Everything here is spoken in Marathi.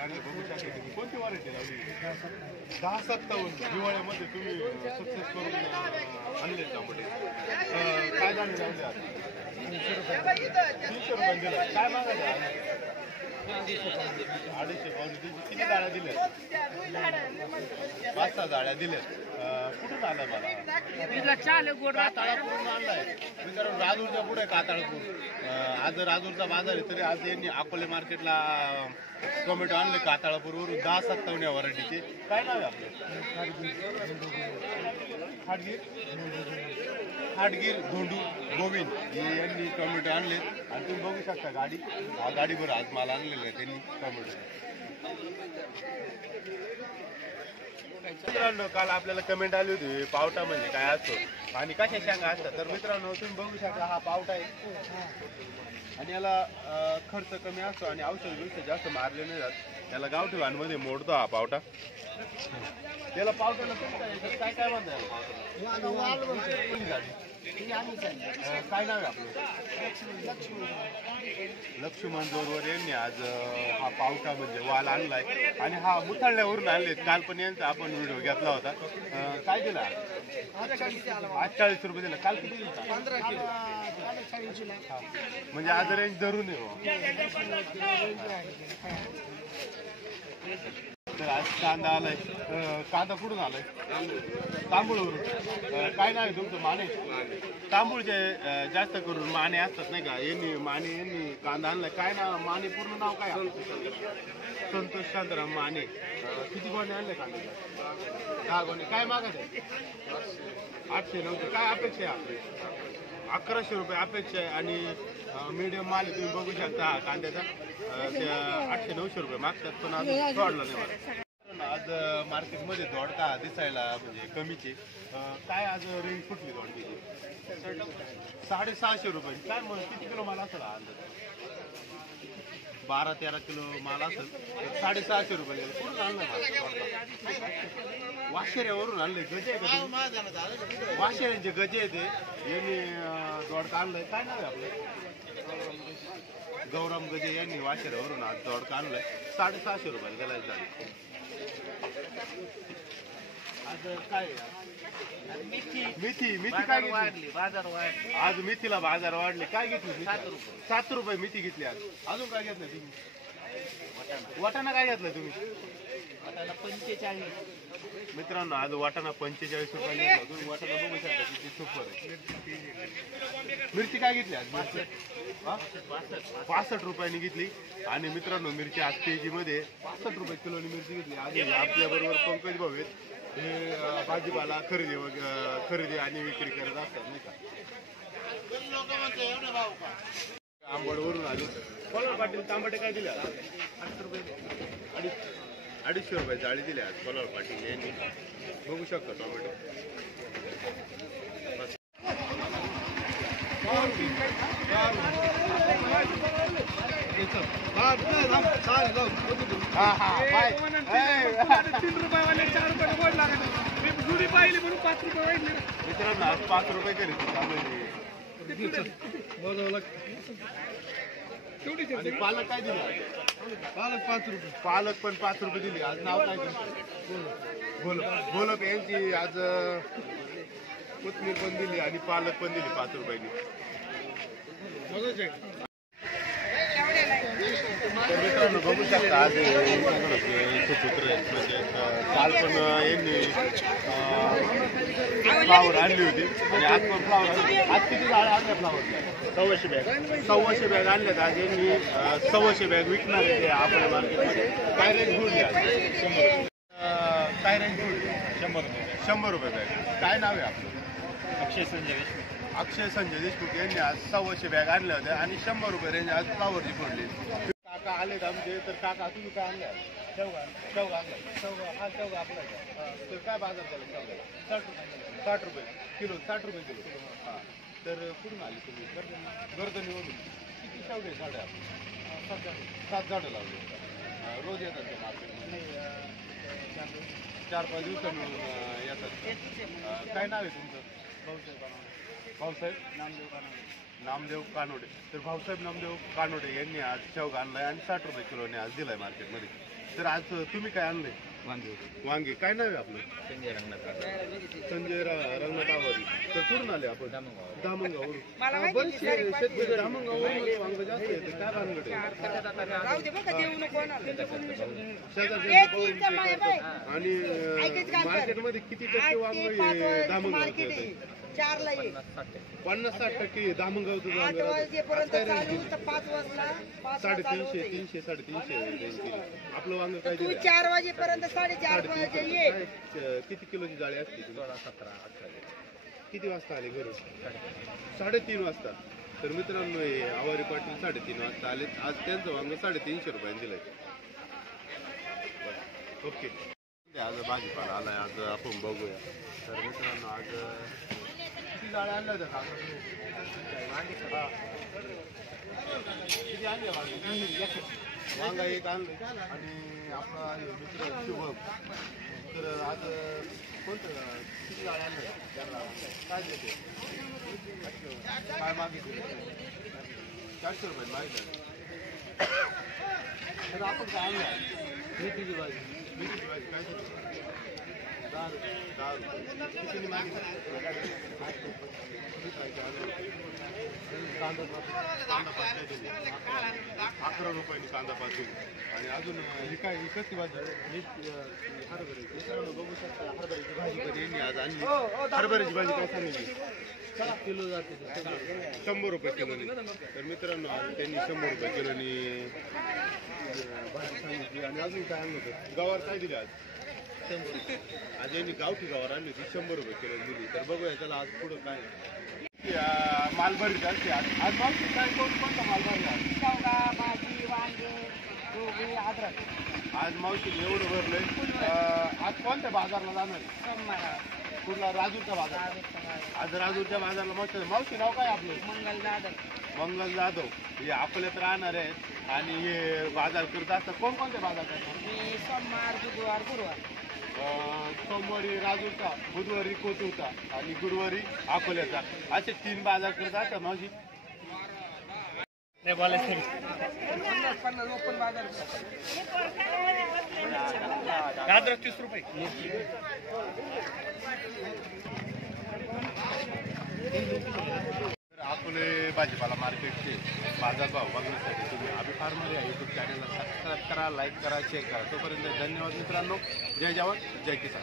आणले बघू शकता तुम्ही. कोणती व्हरायटी लावली? 1057 हिवाळ्यामध्ये तुम्ही सक्सेस करून आणले टमाटे. काय दाणे लावले आता? 300 रुपये दिले. काय मागायचे? 250 पाऊन. किती गाड्या दिल्या? 5-6 गाड्या दिल्या. कुठून आलं मला? काताळापूरून आणलाय. मी कारण राजूरच्या पुढे काताळपूर. आज राजूरचा बाजार आहे तरी आज यांनी अकोले मार्केटला टोमॅटो आणले काताळापूरवरून 1057 या व्हरायटीचे. काय नाव आहे आपलं? हाटगीर धोंडू गोविंद हे यांनी टोमॅटो आणलेत आणि तुम्ही बघू शकता गाडीवर आज माल आणलेला आहे त्यांनी टोमॅटो. मित्रांनो काल आपल्याला कमेंट आली होती पावटा म्हणजे काय असतो आणि कशा शेंगा असतात. तर मित्रांनो तुम्ही बघू शकता हा पावटा आहे आणि याला खर्च कमी असतो आणि औषध बिषध जास्त मारले नाही जात. याला गावठी वाहनमध्ये मोडतो हा पावटा. त्याला पावट्याला काय काय म्हणतात? काय नाव आहे आपलं? लक्ष्मण जोरवर यांनी आज हा पावटा म्हणजे वाल आणलाय आणि हा मुथळण्यावरून आणलेत. काल पण यांचा आपण व्हिडिओ घेतला होता. काय दिला? 40 रुपये दिला. काल किती दिला? 15 किलो. म्हणजे आज रेंज धरून आहे. तर आज कांदा आलाय. कांदा कुठून आलाय? तांबूळवरून. काय नाव आहे तुमचं? माने. तांबूळचे जास्त करून माने असतात नाही का? यांनी कांदा आणलाय. काय नाव? माने पूर्ण नाव काय? संतोष शांताराम माने. किती गोणे आणले कांदा? 10 गोणे. काय मागत आहे? 800-900. काय अपेक्षा आहे आपली? 1100 रुपये अपेक्षा आहे आणि मीडियम माल तुम्ही बघू शकता हा कांद्याचा. ते 800-900 रुपये मागतात पण अजून सोडलं नाही मला. आज मार्केटमध्ये दोडका दिसायला म्हणजे कमीचे. काय आज रेंज कुठली दोडकीची? 650 रुपये. काय मग किती किलो माल असेल हा अंदाज? 12-13 किलो माल असेल. 650 रुपये. कुठून आणलं माल? वाशेऱ्यावरून आणले. गजे आहे का? वाशेऱ्यांचे गजे आहे ते. यांनी दोडका आणलाय. काय नाव आहे आपलं? गौरम गजे यांनी वाशेऱ्यावरून आज दोडका आणलाय. 650 रुपये गेला झाले. आज काय मेथी काय वाढली? बाजार वाढली. आज मेथीला बाजार वाढले. काय घेतली? 7 रुपये मेथी घेतली आज. अजून काय घेतलं तुम्ही? वाटाणा काय घेतलं तुम्ही? वाटाणा 45. मित्रांनो आज वाटाणा 45 रुपये. तुम्ही वाटाणा बघू शकता किती सुपर आहे. मिरची काय घेतली आज? 65 रुपयांनी घेतली. आणि मित्रांनो मिरची आज केजी मध्ये 65 रुपये किलोनी मिरची घेतली. आज आपल्या बरोबर पंकज भाऊ आहेत. हे भाजीपाला खरेदी आणि विक्री करत असतात नाही का? आंबडवरून आले. कोल्हार पाटील तांबटे काय दिले? 800 रुपये. 250 रुपये जाळी दिली आज कोल्हार पाटील यांनी. बघू शकता टोमॅटो. मित्रांनो आज 5 रुपये केले. आणि पालक काय दिली? पालक 5 रुपये. पालक पण 5 रुपये दिली. आज नाव काय? गोलप यांची आज कोथमीर पण दिली आणि पालक पण दिली 5 रुपयांनी. मित्रांनो बघू शकता आज सूत्र म्हणजे काल पण यांनी फ्लावर आणली होती आणि आज पण फ्लावर आणली. आज किती झाडं आणल्या फ्लावर? 100 बॅग आणल्यात आज यांनी. 100 बॅग विकणार आहे आपल्या मार्केटमध्ये. काय रेंज घुडली? काय रेंज घुडली? 100 रुपये बॅग. काय नाव आहे आपलं? अक्षय संजय देशमुख यांनी आज 100 बॅग आणल्या होत्या आणि 100 रुपये रेंज आज फ्लावरची पडली. काका आलेत आमचे. तर काका तुम्ही काय आणल्या? शेवगा आणला. हा शेवगा आपला. तर काय बाजार झाला शेवगा? 60 रुपये किलो. 60 रुपये किलो. हां तर कुठून आली तुम्ही? गर्दनीवरून. किती शेवगे झाडं आपली? 7 झाडं लावली. रोज येतात ते मार्केटमध्ये? 4-5 दिवसांनी येतात. काय नाव आहे तुमचं? भाऊसाहेब नामदेव कानोडे. तर भाऊसाहेब नामदेव कानोडे यांनी आज शेवगा आणलाय आणि 60 रुपये किलोने आज दिलाय मार्केटमध्ये. तर आज तुम्ही काय आणलंय? वांगे. काय नाव आहे आपलं? संजय रंगनाथ आवारी. तर कुठून आले आपण? धामणगाववरून. बरेचसे शेतकरी धामणगाववरून वांगे जास्त येते. काय भानगड आहे? आणि मार्केटमध्ये किती टक्के वांगे धामणगावचं येते? 50-60% धामणगावचं वांगे. 350, 300-350 आपलं वांग काय दिलं? 4 वाजेपर्यंत 4:30 किती किलोची जाळी असते? 17-18. किती वाजता आले घरून? 3:30 वाजता. तर मित्रांनो हे आवारी पाटील 3:30 वाजता आले. आज त्यांचं वांग 350 रुपयांनी दिलंय. ओके. आज भाजीपाला आलाय. आज आपण बघूया. तर मित्रांनो आज किती जाळ्या आणल्या होत्या का? किती आणल्या वांगा? एक आणलं. आणि आपला मित्र शुभम. तर आज कोणतं किती जाळ्या आणल्या त्याला काय देते? काय मागितलं? 400 रुपये मागितलं. तर आपण काय आणलं? मेथीची भाजी. मेथीची भाजी काय देते? 10 रुपये. कितीने मागितलं? कांदा पाच 11 रुपयांनी कांदा पाच. आणि अजून ही काय कसली भाजी? हरभऱ्याची. बघू शकता हरभऱ्याची भाजी कधी यांनी आज आणली. हरभऱ्याची भाजी काय सांगितली? किलो जाते 100 रुपये किलोनी. तर मित्रांनो आज त्यांनी 100 रुपये किलोनी भाजी सांगितली. आणि अजून काय आणलं होतं? गवार काय दिली आज? आज यांनी गावठी गवार आणली होती 100 रुपये किलो दिली. तर बघूया त्याला आज पुढं काय मालभरी चालते. आज मावशी काय कोणता मालभरी? शेवगा, भाजी, वांगे, गोबी, अद्रक. आज मावशी एवढं भरलंय. आज कोणत्या बाजारला जाणार? कुठला? राजूरचा बाजार. आज राजूरच्या बाजारला मावशी नाव काय आपलं? मंगल जाधव. हे अकोल्यात राहणार आहेत आणि हे बाजार करत असतात. कोणकोणते बाजार करतात? सोमवार, बुधवार, गुरुवार. सोमवारी राजूरचा, बुधवारी कोथरूडचा आणि गुरुवारी अकोल्याचा. असे 3 बाजार करत असतात मावशी. गाजर 30 रुपये. अकोले भाजीपाला मार्केटचे बाजारभाव बघण्यासाठी तुम्ही अभि फार्मर या यूट्यूब चॅनलला सबस्क्राईब करा, लाईक करा, शेअर करा. तोपर्यंत धन्यवाद मित्रांनो. जय जवान जय किसान.